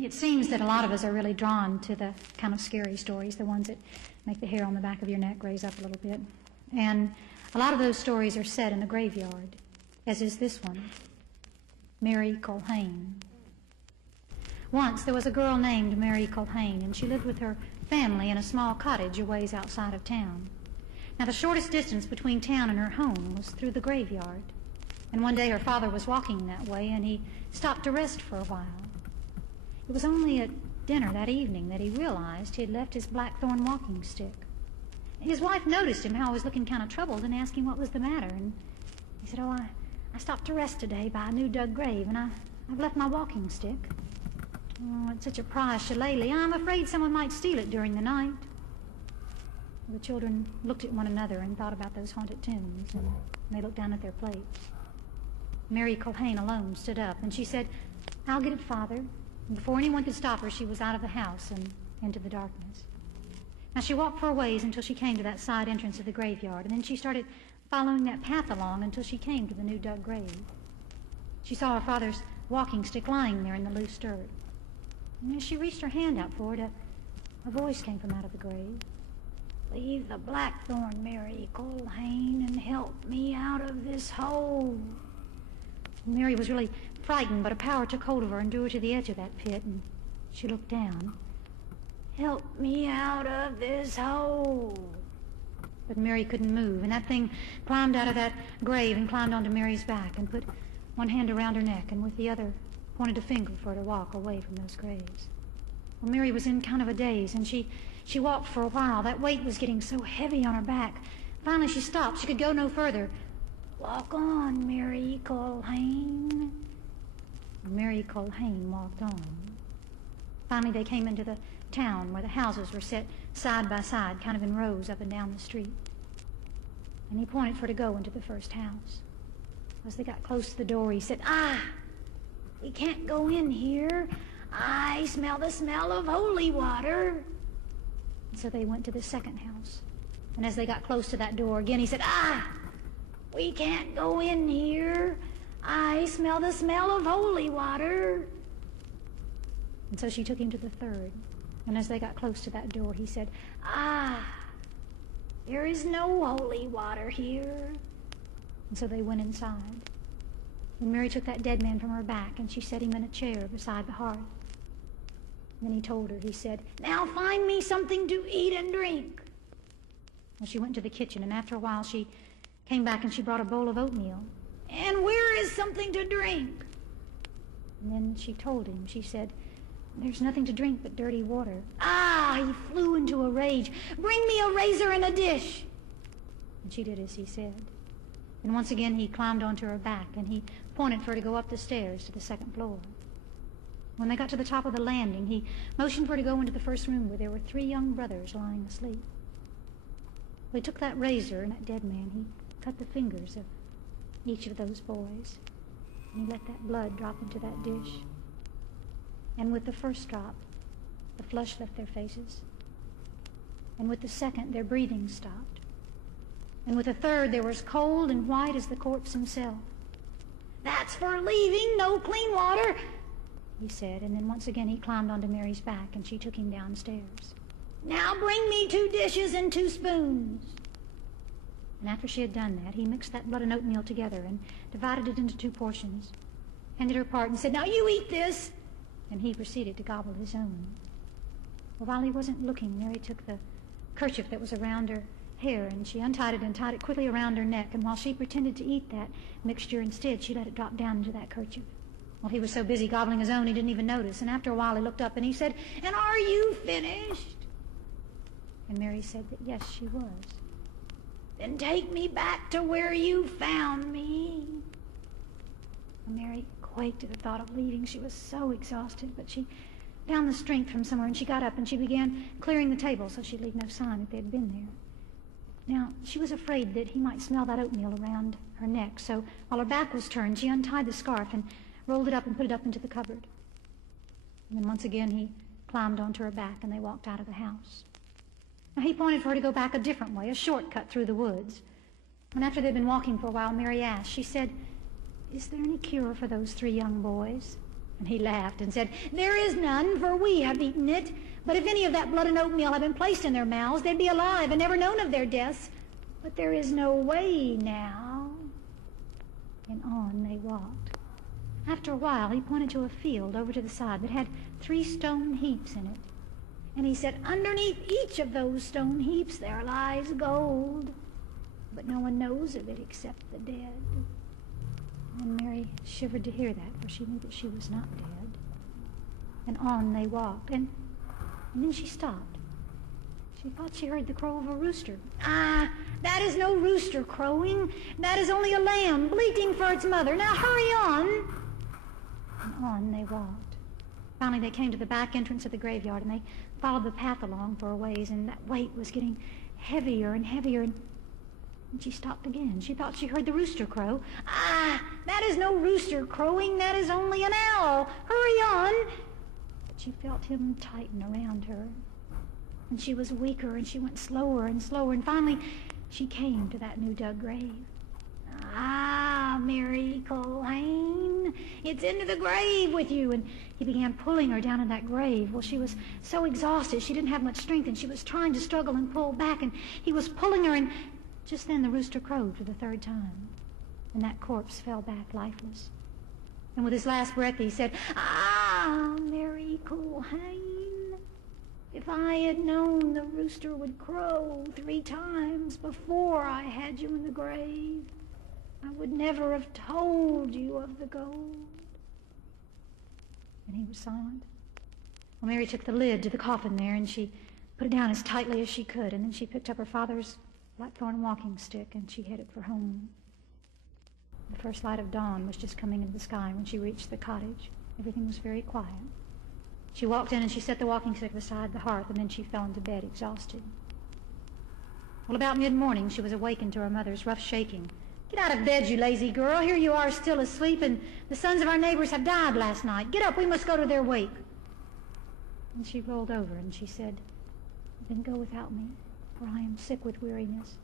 It seems that a lot of us are really drawn to the kind of scary stories, the ones that make the hair on the back of your neck raise up a little bit. And a lot of those stories are set in a graveyard, as is this one, Mary Culhane. Once there was a girl named Mary Culhane, and she lived with her family in a small cottage a ways outside of town. Now, the shortest distance between town and her home was through the graveyard. And one day her father was walking that way, and he stopped to rest for a while. It was only at dinner that evening that he realized he had left his blackthorn walking stick. His wife noticed him, how he was looking kind of troubled, and asked him what was the matter. And he said, "Oh, I stopped to rest today by a new dug grave, and I've left my walking stick. Oh, it's such a prized shillelagh. I'm afraid someone might steal it during the night." The children looked at one another and thought about those haunted tombs, and they looked down at their plates. Mary Culhane alone stood up, and she said, "I'll get it, Father." And before anyone could stop her, she was out of the house and into the darkness. Now, she walked for a ways until she came to that side entrance of the graveyard, and then she started following that path along until she came to the new dug grave. She saw her father's walking stick lying there in the loose dirt. And as she reached her hand out for it, a voice came from out of the grave. "Leave the blackthorn, Mary Culhane, and help me out of this hole." Mary was really frightened, but a power took hold of her and drew her to the edge of that pit, and she looked down. "Help me out of this hole." But Mary couldn't move, and that thing climbed out of that grave and climbed onto Mary's back and put one hand around her neck and with the other pointed a finger for her to walk away from those graves. Well, Mary was in kind of a daze, and she walked for a while. That weight was getting so heavy on her back. Finally, she stopped. She could go no further. "Walk on, Mary Culhane." Mary Culhane walked on. Finally, they came into the town where the houses were set side by side, kind of in rows up and down the street. And he pointed for her to go into the first house. As they got close to the door, he said, "We can't go in here. I smell the smell of holy water." And so they went to the second house. And as they got close to that door again, he said, "We can't go in here. I smell the smell of holy water." And so she took him to the third. And as they got close to that door, he said, "There is no holy water here." And so they went inside. And Mary took that dead man from her back, and she set him in a chair beside the hearth. And then he told her, he said, "Now find me something to eat and drink." Well, she went to the kitchen, and after a while she came back and she brought a bowl of oatmeal. "And where is something to drink?" And then she told him, she said, "There's nothing to drink but dirty water." He flew into a rage. "Bring me a razor and a dish." And she did as he said. And once again he climbed onto her back, and he pointed for her to go up the stairs to the second floor. When they got to the top of the landing, he motioned for her to go into the first room where there were 3 young brothers lying asleep. Well, he took that razor and that dead man, he cut the fingers of each of those boys, and he let that blood drop into that dish. And with the first drop, the flush left their faces. And with the second, their breathing stopped. And with the third, they were as cold and white as the corpse himself. "That's for leaving no clean water," he said, and then once again he climbed onto Mary's back, and she took him downstairs. "Now bring me 2 dishes and 2 spoons." And after she had done that, he mixed that blood and oatmeal together and divided it into 2 portions, handed her part, and said, "Now you eat this." And he proceeded to gobble his own. Well, while he wasn't looking, Mary took the kerchief that was around her hair, and she untied it and tied it quickly around her neck, and while she pretended to eat that mixture instead, she let it drop down into that kerchief. Well, he was so busy gobbling his own he didn't even notice, and after a while he looked up and he said, "And are you finished?" And Mary said that yes, she was. "Then take me back to where you found me." And Mary quaked at the thought of leaving. She was so exhausted, but she found the strength from somewhere, and she got up and she began clearing the table so she'd leave no sign that they had been there. Now, she was afraid that he might smell that oatmeal around her neck, so while her back was turned, she untied the scarf and rolled it up and put it up into the cupboard. And then once again he climbed onto her back, and they walked out of the house. Now, he pointed for her to go back a different way, a shortcut through the woods. And after they'd been walking for a while, Mary asked, she said, "Is there any cure for those 3 young boys?" And he laughed and said, "There is none, for we have eaten it. But if any of that blood and oatmeal had been placed in their mouths, they'd be alive and never known of their deaths. But there is no way now." And on they walked. After a while, he pointed to a field over to the side that had 3 stone heaps in it. And he said, "Underneath each of those stone heaps there lies gold. But no one knows of it except the dead." And Mary shivered to hear that, for she knew that she was not dead. And on they walked, and then she stopped. She thought she heard the crow of a rooster. "Ah, that is no rooster crowing. That is only a lamb bleating for its mother. Now hurry on." And on they walked. Finally they came to the back entrance of the graveyard, and they followed the path along for a ways, and that weight was getting heavier and heavier, and she stopped again. She thought she heard the rooster crow. "Ah, that is no rooster crowing. That is only an owl. Hurry on." But she felt him tighten around her, and she was weaker, and she went slower and slower, and finally she came to that new dug grave. "Ah, Mary Culhane, it's into the grave with you." And he began pulling her down in that grave. Well, she was so exhausted, she didn't have much strength, and she was trying to struggle and pull back, and he was pulling her, and just then the rooster crowed for the 3rd time, and that corpse fell back lifeless. And with his last breath he said, "Ah, Mary Culhane, if I had known the rooster would crow 3 times before I had you in the grave, I would never have told you of the gold." And he was silent. Well, Mary took the lid to the coffin there, and she put it down as tightly as she could, and then she picked up her father's blackthorn walking stick, and she headed for home. The first light of dawn was just coming into the sky when she reached the cottage. Everything was very quiet. She walked in and she set the walking stick beside the hearth, and then she fell into bed exhausted. Well, about mid-morning she was awakened to her mother's rough shaking. "Get out of bed, you lazy girl. Here you are still asleep, and the sons of our neighbors have died last night. Get up, we must go to their wake." And she rolled over and she said, "Then go without me, for I am sick with weariness."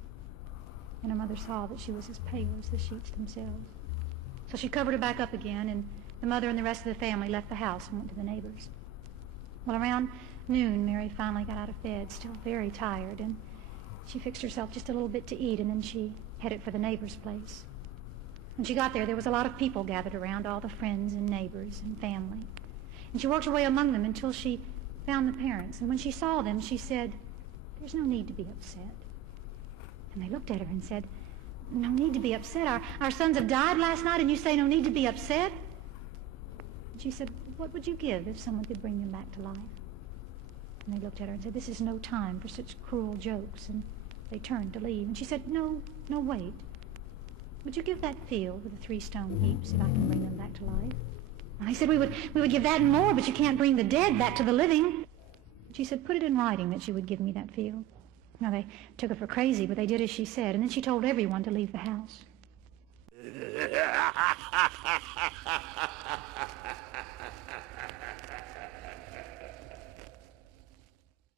And her mother saw that she was as pale as the sheets themselves. So she covered her back up again, and the mother and the rest of the family left the house and went to the neighbors. Well, around noon, Mary finally got out of bed, still very tired, and she fixed herself just a little bit to eat, and then she headed for the neighbor's place. When she got there was a lot of people gathered around, all the friends and neighbors and family. And she worked her way among them until she found the parents. And when she saw them, she said, "There's no need to be upset." And they looked at her and said, "No need to be upset. Our sons have died last night, and you say no need to be upset?" And she said, "What would you give if someone could bring them back to life?" And they looked at her and said, "This is no time for such cruel jokes." And they turned to leave. And she said, No, wait. Would you give that field with the 3 stone heaps if I can bring them back to life?" And I said, we would give that and more, but you can't bring the dead back to the living." She said, "Put it in writing that she would give me that field." Now, they took her for crazy, but they did as she said, and then she told everyone to leave the house.